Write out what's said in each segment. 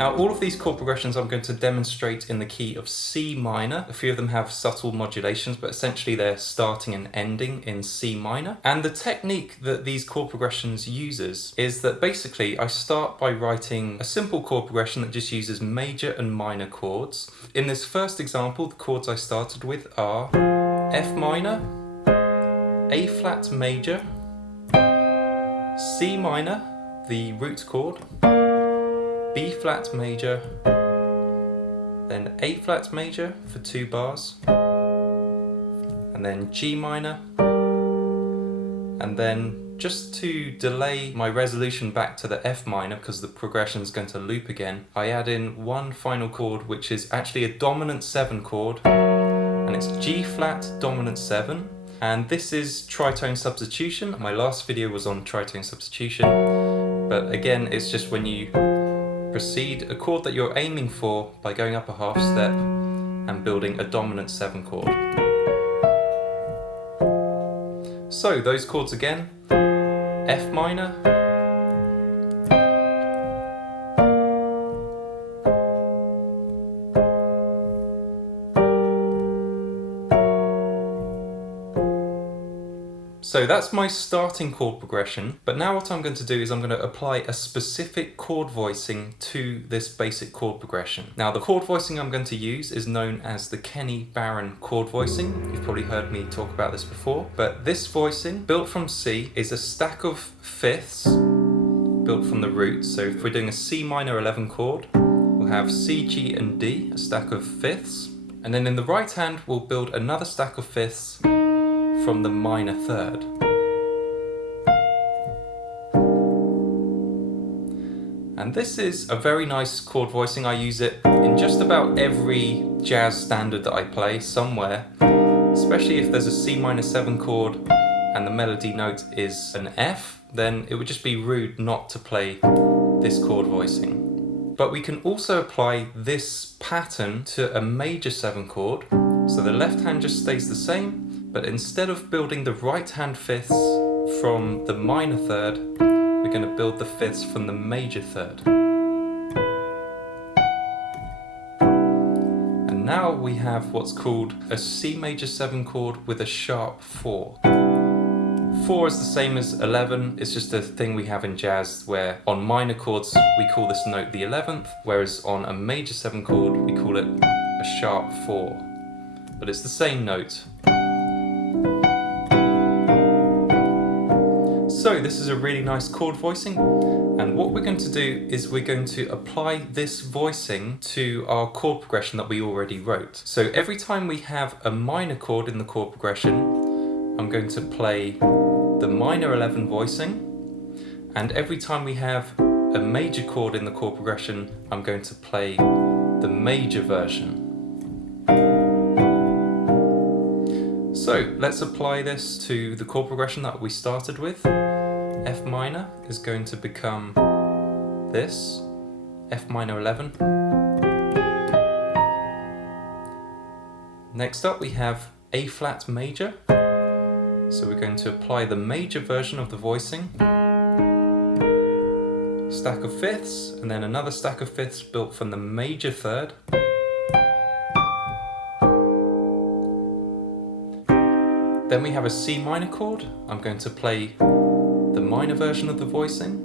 Now, all of these chord progressions I'm going to demonstrate in the key of C minor. A few of them have subtle modulations, but essentially they're starting and ending in C minor. And the technique that these chord progressions uses is that basically I start by writing a simple chord progression that just uses major and minor chords. In this first example, the chords I started with are F minor, A flat major, C minor, the root chord, B flat major, then A flat major for 2 bars, and then G minor, and then just to delay my resolution back to the F minor because the progression is going to loop again, I add in one final chord which is actually a dominant 7 chord, and it's G flat dominant 7, and this is Tritone Substitution. My last video was on Tritone Substitution, but again it's just when you proceed a chord that you're aiming for by going up a half step and building a dominant 7 chord. So those chords again, F minor, so that's my starting chord progression, but now what I'm going to do is I'm going to apply a specific chord voicing to this basic chord progression. Now the chord voicing I'm going to use is known as the Kenny Barron chord voicing. You've probably heard me talk about this before, but this voicing, built from C, is a stack of fifths built from the root. So if we're doing a C minor 11 chord, we'll have C, G and D, a stack of fifths, and then in the right hand we'll build another stack of fifths from the minor third. And this is a very nice chord voicing. I use it in just about every jazz standard that I play somewhere, especially if there's a C minor 7 chord and the melody note is an F, then it would just be rude not to play this chord voicing. But we can also apply this pattern to a major 7 chord, so the left hand just stays the same, but instead of building the right hand fifths from the minor third, we're going to build the fifths from the major third. And now we have what's called a C major 7 chord with a sharp 4. 4 is the same as 11, it's just a thing we have in jazz where on minor chords we call this note the 11th, whereas on a major 7 chord we call it a sharp 4. But it's the same note. So this is a really nice chord voicing, and what we're going to do is we're going to apply this voicing to our chord progression that we already wrote. So every time we have a minor chord in the chord progression, I'm going to play the minor 11 voicing, and every time we have a major chord in the chord progression, I'm going to play the major version. So let's apply this to the chord progression that we started with. F minor is going to become this, F minor 11. Next up we have A flat major. So we're going to apply the major version of the voicing. Stack of fifths, and then another stack of fifths built from the major third. Then we have a C minor chord. I'm going to play the minor version of the voicing.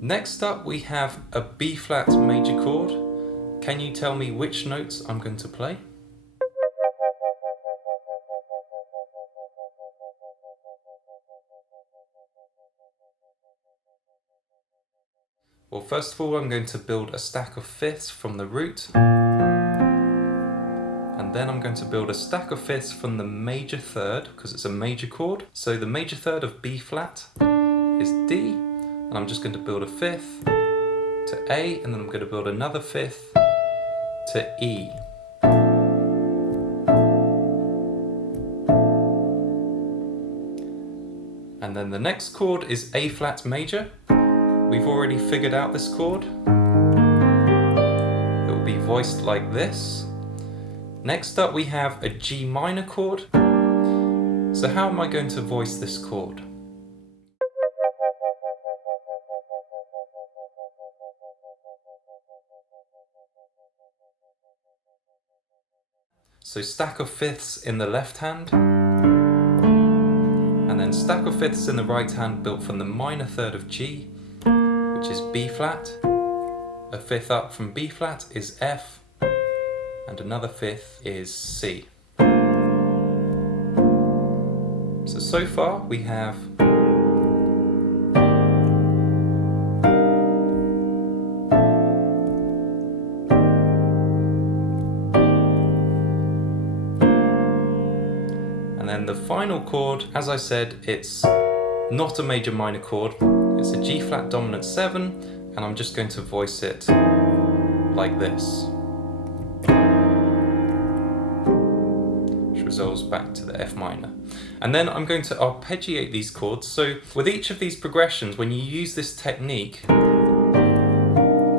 Next up we have a B flat major chord. Can you tell me which notes I'm going to play? Well, first of all I'm going to build a stack of fifths from the root. And then I'm going to build a stack of fifths from the major third, because it's a major chord. So the major third of B flat is D, and I'm just going to build a fifth to A, and then I'm going to build another fifth to E. And then the next chord is A flat major. We've already figured out this chord. It will be voiced like this. Next up we have a G minor chord. So how am I going to voice this chord? So stack of fifths in the left hand, and then stack of fifths in the right hand built from the minor third of G, which is B flat. A fifth up from B flat is F, and another fifth is C. So far we have and then the final chord, as I said, it's not a major minor chord, it's a G flat dominant 7, and I'm just going to voice it like this, which resolves back to the F minor. And then I'm going to arpeggiate these chords. So with each of these progressions, when you use this technique,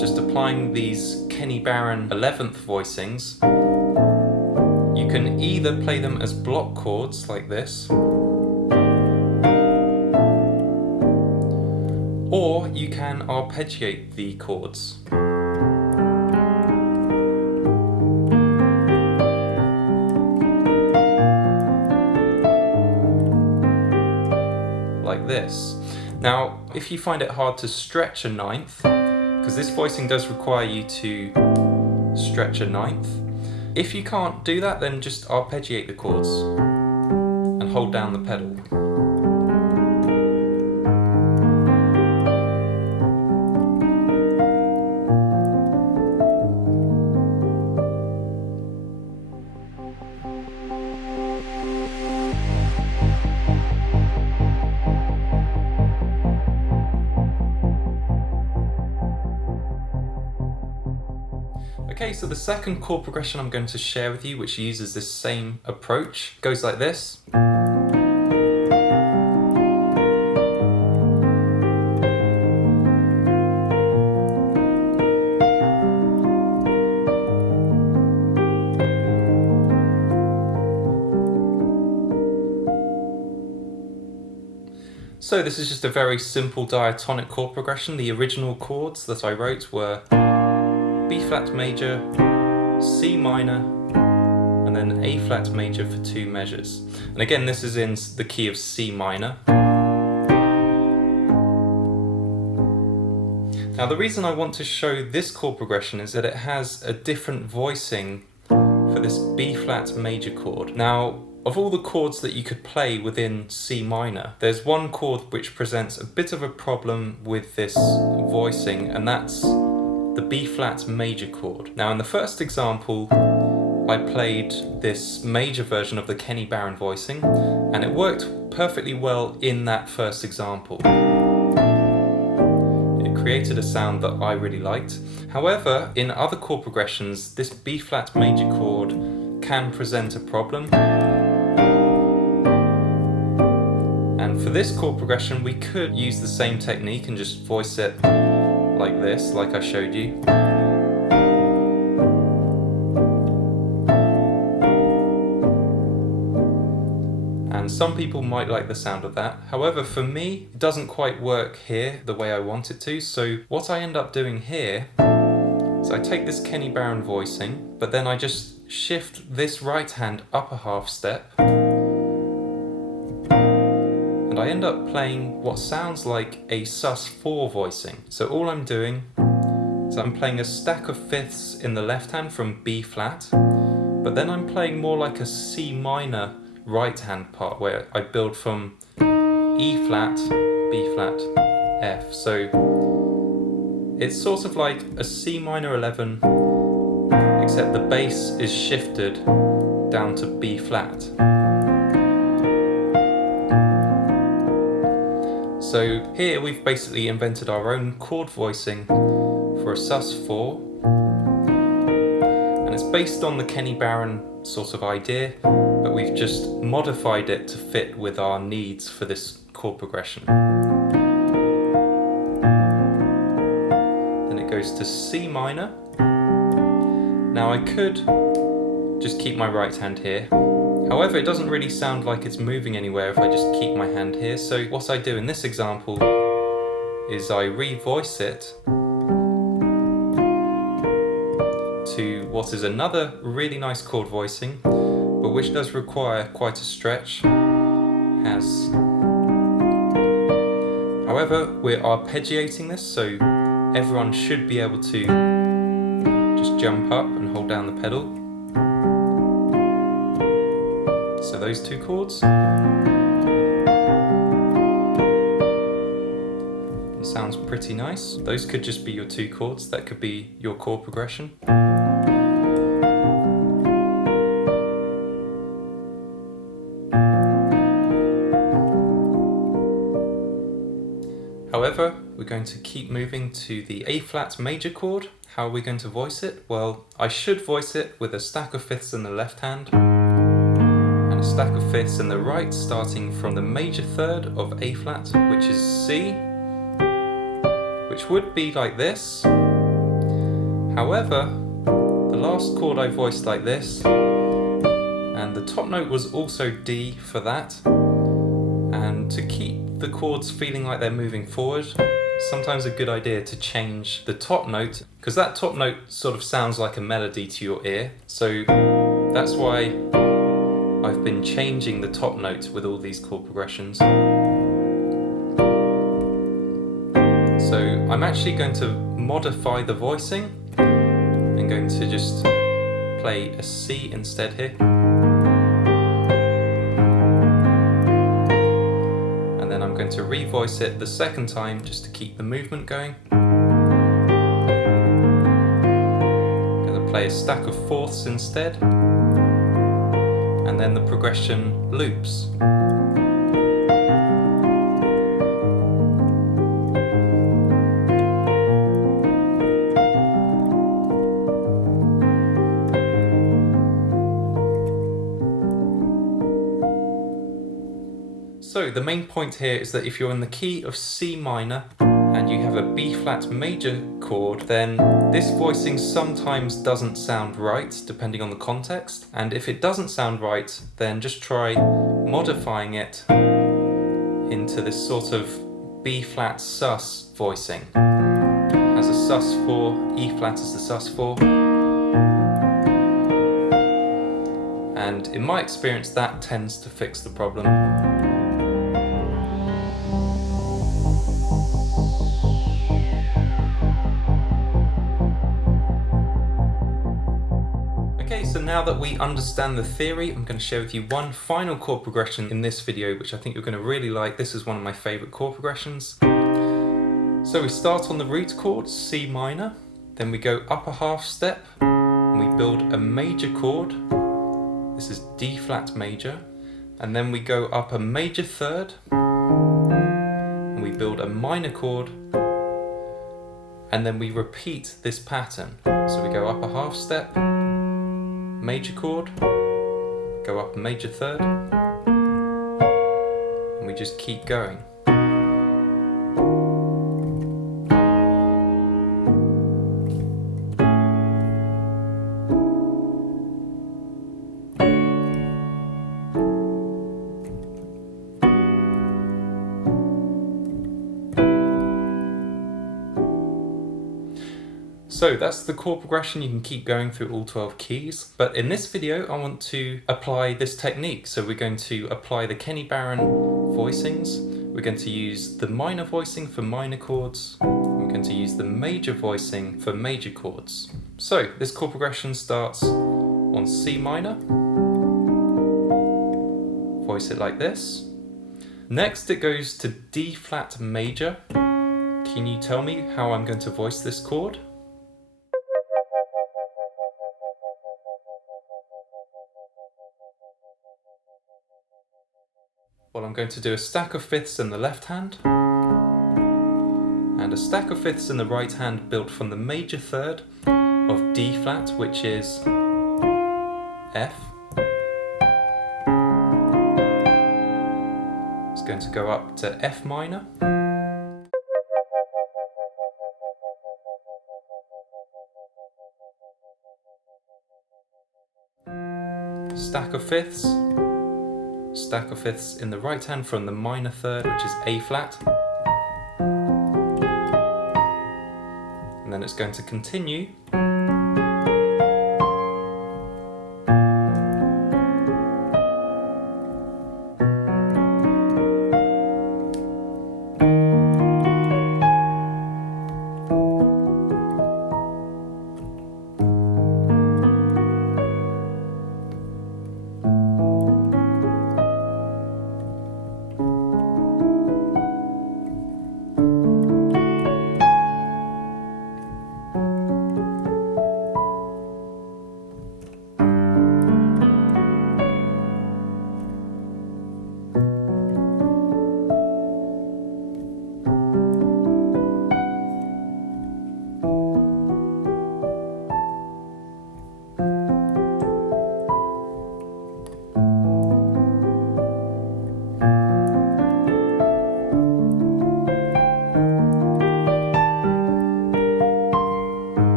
just applying these Kenny Barron 11th voicings, you can either play them as block chords like this, or you can arpeggiate the chords. Like this. Now, if you find it hard to stretch a ninth, because this voicing does require you to stretch a ninth, if you can't do that, then just arpeggiate the chords and hold down the pedal. Okay, so the second chord progression I'm going to share with you, which uses this same approach, goes like this. So this is just a very simple diatonic chord progression. The original chords that I wrote were B flat major, C minor, and then A flat major for 2 measures. And again, this is in the key of C minor. Now the reason I want to show this chord progression is that it has a different voicing for this B flat major chord. Now, of all the chords that you could play within C minor, there's one chord which presents a bit of a problem with this voicing, and that's the B flat major chord. Now in the first example, I played this major version of the Kenny Barron voicing, and it worked perfectly well in that first example. It created a sound that I really liked. However, in other chord progressions, this B flat major chord can present a problem. And for this chord progression, we could use the same technique and just voice it like this, like I showed you. And some people might like the sound of that. However, for me, it doesn't quite work here the way I want it to. So what I end up doing here is I take this Kenny Barron voicing, but then I just shift this right hand up a half step, and I end up playing what sounds like a sus4 voicing. So all I'm doing is I'm playing a stack of fifths in the left hand from B flat, but then I'm playing more like a C minor right hand part where I build from E flat, B flat, F. So it's sort of like a C minor 11, except the bass is shifted down to B flat. So here we've basically invented our own chord voicing for a sus4, and it's based on the Kenny Barron sort of idea, but we've just modified it to fit with our needs for this chord progression. Then it goes to C minor. Now I could just keep my right hand here. However, it doesn't really sound like it's moving anywhere if I just keep my hand here. So what I do in this example is I re-voice it to what is another really nice chord voicing, but which does require quite a stretch, has. However, we're arpeggiating this, so everyone should be able to just jump up and hold down the pedal. So those two chords. It sounds pretty nice. Those could just be your two chords, that could be your chord progression. However, we're going to keep moving to the A flat major chord. How are we going to voice it? Well, I should voice it with a stack of fifths in the left hand and a stack of fifths in the right, starting from the major third of A flat, which is C, which would be like this. However, the last chord I voiced like this, and the top note was also D for that. And to keep the chords feeling like they're moving forward, sometimes a good idea to change the top note, because that top note sort of sounds like a melody to your ear. So that's why I've been changing the top note with all these chord progressions. So I'm actually going to modify the voicing. I'm going to just play a C instead here. And then I'm going to revoice it the second time just to keep the movement going. I'm going to play a stack of fourths instead. And then the progression loops. So the main point here is that if you're in the key of C minor and you have a B flat major chord, then this voicing sometimes doesn't sound right depending on the context. And if it doesn't sound right, then just try modifying it into this sort of B flat sus voicing. As a sus4, E flat as the sus4. And in my experience, that tends to fix the problem. Okay, so now that we understand the theory, I'm going to share with you one final chord progression in this video, which I think you're going to really like. This is one of my favorite chord progressions. So we start on the root chord, C minor, then we go up a half step, and we build a major chord. This is D flat major, and then we go up a major third, and we build a minor chord, and then we repeat this pattern. So we go up a half step, major chord, go up a major third, and we just keep going. So that's the chord progression. You can keep going through all 12 keys. But in this video, I want to apply this technique. So we're going to apply the Kenny Barron voicings. We're going to use the minor voicing for minor chords. We're going to use the major voicing for major chords. So this chord progression starts on C minor. Voice it like this. Next it goes to D flat major. Can you tell me how I'm going to voice this chord? Well, I'm going to do a stack of fifths in the left hand and a stack of fifths in the right hand, built from the major third of D flat, which is F. It's going to go up to F minor. Stack of fifths in the right hand from the minor third, which is A flat. And then it's going to continue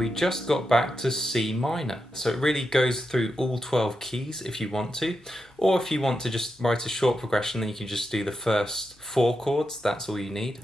we just got back to C minor. So it really goes through all 12 keys if you want to, or if you want to just write a short progression, then you can just do the first 4 chords, that's all you need.